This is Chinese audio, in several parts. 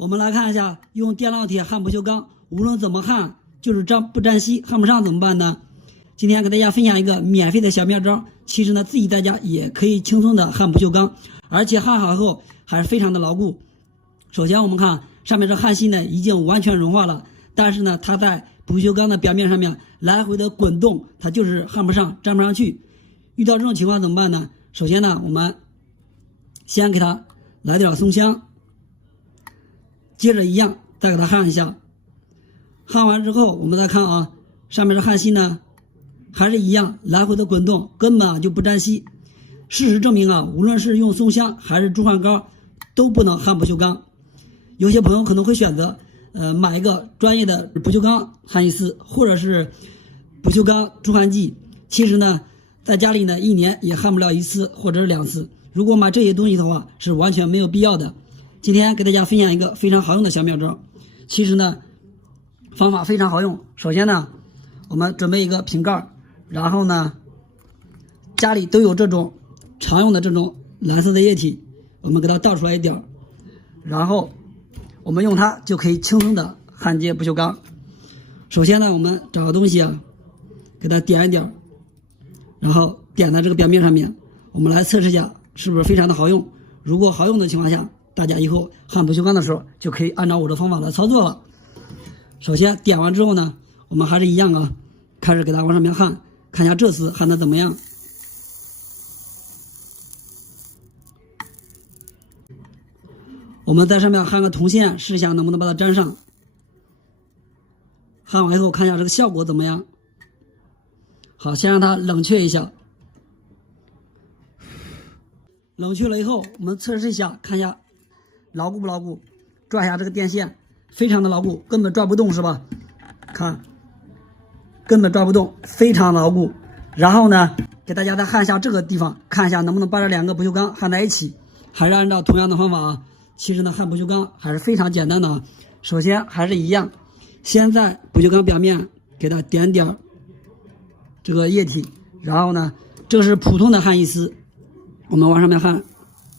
我们来看一下，用电烙铁焊不锈钢，无论怎么焊，就是不粘稀，焊不上怎么办呢？今天给大家分享一个免费的小妙招，其实呢自己在家也可以轻松的焊不锈钢，而且焊好后还是非常的牢固。首先我们看上面这焊锡呢已经完全融化了，但是呢它在不锈钢的表面上面来回的滚动，它就是焊不上，粘不上去。遇到这种情况怎么办呢？首先呢我们先给它来点松香，接着一样再给它焊一下。焊完之后我们再看啊，上面的焊锡呢还是一样来回的滚动，根本就不粘稀。事实证明啊，无论是用松香还是珠焊膏都不能焊不锈钢。有些朋友可能会选择买一个专业的不锈钢焊锡丝，或者是不锈钢珠焊剂。其实呢在家里呢一年也焊不了1次或者是2次，如果买这些东西的话是完全没有必要的。今天给大家分享一个非常好用的小妙招，其实呢方法非常好用。首先呢我们准备一个瓶盖，然后呢家里都有这种常用的这种蓝色的液体，我们给它倒出来一点，然后我们用它就可以轻松的焊接不锈钢。首先呢我们找个东西啊给它点一点，然后点在这个表面上面，我们来测试一下是不是非常的好用。如果好用的情况下，大家以后焊不锈钢的时候就可以按照我的方法来操作了。首先点完之后呢，我们还是一样啊，开始给它往上面焊，看一下这次焊的怎么样。我们在上面焊个铜线，试一下能不能把它粘上。焊完以后看一下这个效果怎么样。好，先让它冷却一下。冷却了以后，我们测试一下，看一下牢固不牢固。拽一下这个电线，非常的牢固，根本拽不动是吧？看，根本拽不动，非常牢固。然后呢，给大家再焊一下这个地方，看一下能不能把这2个不锈钢焊在一起。还是按照同样的方法啊。其实呢，焊不锈钢还是非常简单的啊。首先还是一样，先在不锈钢表面给它点点这个液体，然后呢，这个是普通的焊锡丝，我们往上面焊，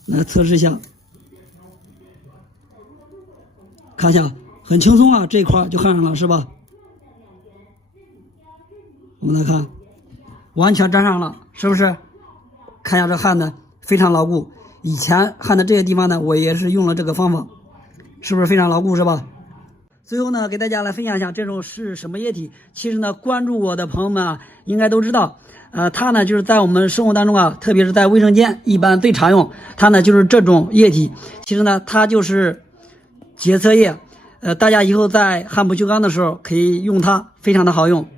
来测试一下，看一下很轻松啊，这一块就焊上了是吧？我们来看，完全粘上了，是不是？看一下这焊的非常牢固。以前焊的这些地方呢，我也是用了这个方法，是不是非常牢固是吧？最后呢，给大家来分享一下这种是什么液体。其实呢，关注我的朋友们啊，应该都知道，它呢就是在我们生活当中啊，特别是在卫生间一般最常用，它呢就是这种液体。其实呢，它就是洁厕液，大家以后在焊不锈钢的时候可以用它，非常的好用。